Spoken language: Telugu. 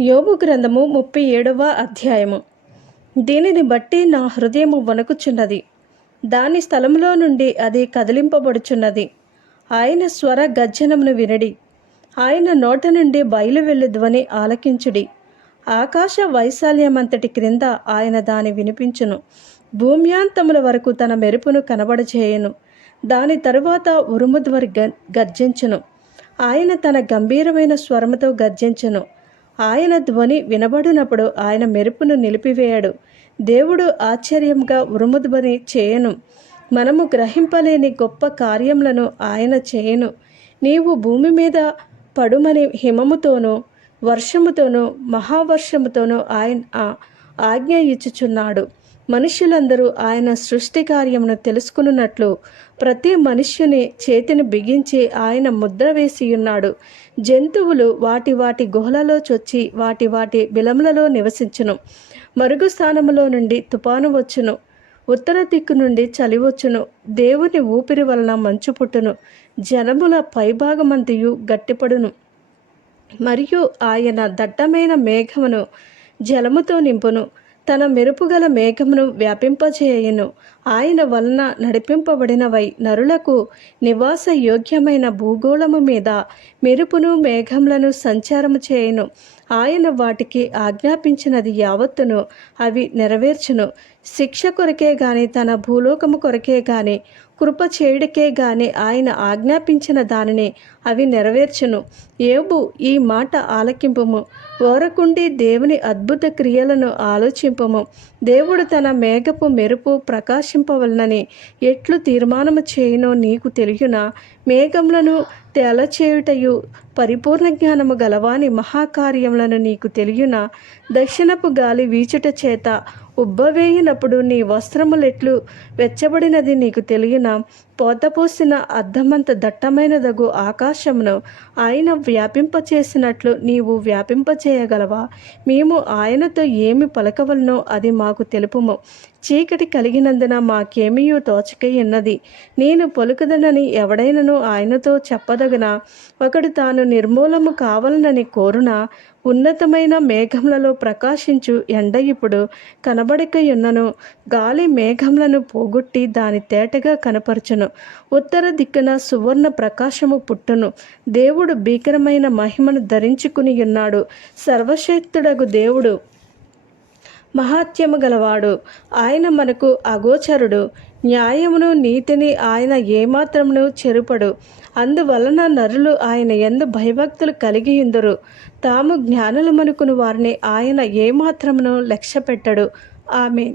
యోబు గ్రంథము ముప్పై ఏడవ అధ్యాయము. దీనిని బట్టి నా హృదయము వణుకుచున్నది. దాని స్థలంలో నుండి అది కదిలింపబడుచున్నది. ఆయన స్వర గర్జనమును వినడి. ఆయన నోట నుండి బయలు ధ్వని ఆలకించుడి. ఆకాశ వైశాల్యమంతటి క్రింద ఆయన దాని వినిపించును. భూమ్యాంతముల వరకు తన మెరుపును కనబడచేయను. దాని తరువాత ఉరుముధ్వరి గ గర్జించును. ఆయన తన గంభీరమైన స్వరముతో గర్జించును. ఆయన ధ్వని వినబడినప్పుడు ఆయన మెరుపును నిలిపివేయాడు. దేవుడు ఆశ్చర్యంగా ఉరుముధ్వని చేయను. మనము గ్రహింపలేని గొప్ప కార్యములను ఆయన చేయను. నీవు భూమి మీద పడుమని హిమముతోనూ వర్షముతోనూ మహావర్షముతోనూ ఆయన ఆజ్ఞ ఇచ్చుచున్నాడు. మనుష్యులందరూ ఆయన సృష్టి కార్యమును తెలుసుకున్నట్లు ప్రతి మనుష్యుని చేతిని బిగించి ఆయన ముద్ర వేసి ఉన్నాడు జంతువులు వాటి వాటి గుహలలో చొచ్చి వాటి వాటి బిలములలో నివసించును. మరుగు స్థానములో నుండి తుపాను వచ్చును. ఉత్తర దిక్కు నుండి చలి వచ్చును. దేవుని ఊపిరి వలన మంచు పుట్టును. జనముల పైభాగమంతయు గట్టిపడును. మరియు ఆయన దట్టమైన మేఘమును జలముతో నింపును. తన మెరుపుగల మేఘమును వ్యాపింపచేయను. ఆయన వలన నడిపింపబడినవై నరులకు నివాస యోగ్యమైన భూగోళము మీద మెరుపును మేఘములను సంచారము చేయను. ఆయన వాటికి ఆజ్ఞాపించినది యావత్తును అవి నెరవేర్చును. శిక్ష కొరకే గాని తన భూలోకము కొరకే గాని కృప చేయుడికే గాని ఆయన ఆజ్ఞాపించిన దానిని అవి నెరవేర్చును. ఏబు ఈ మాట ఆలకింపము. ఓరకుండి దేవుని అద్భుత క్రియలను ఆలోచింపము. దేవుడు తన మేఘపు మెరుపు ప్రకాశింపవలనని ఎట్లు తీర్మానము చేయనో నీకు తెలియన? మేఘములను తేలచేయుటయు పరిపూర్ణ జ్ఞానము గలవాని మహాకార్యములను నీకు తెలియన? దక్షిణపు గాలి వీచుట చేత ఉబ్బవేయినప్పుడు నీ వస్త్రములెట్లు వెచ్చబడినది నీకు తెలియన? పోతపోసిన అర్ధమంత దట్టమైనదగు ఆకాశమును ఆయన వ్యాపింపచేసినట్లు నీవు వ్యాపింపచేయగలవా? మేము ఆయనతో ఏమి పలకవలనో అది మాకు తెలుపుము. చీకటి కలిగినందున మాకేమీయూ తోచకై ఉన్నది. నేను పలుకుదనని ఎవడైనను ఆయనతో చెప్పదగిన? ఒకడు తాను నిర్మూలము కావాలనని కోరునా? ఉన్నతమైన మేఘములలో ప్రకాశించు ఎండ ఇప్పుడు కనబడకయున్నను. గాలి మేఘములను పోగొట్టి దాని తేటగా కనపరచును. ఉత్తర దిక్కున సువర్ణ ప్రకాశము పుట్టును. దేవుడు భీకరమైన మహిమను ధరించుకుని ఉన్నాడు సర్వశక్తుడగు దేవుడు. మహాత్యము గలవాడు. ఆయన మనకు అగోచరుడు. న్యాయమును నీతిని ఆయన ఏమాత్రమును చెరుపడు. అందువలన నరులు ఆయన ఎందు భయభక్తులు కలిగి ఉందరు తాము జ్ఞానులమనుకుని వారిని ఆయన ఏమాత్రమును లక్ష్య పెట్టడు ఆమె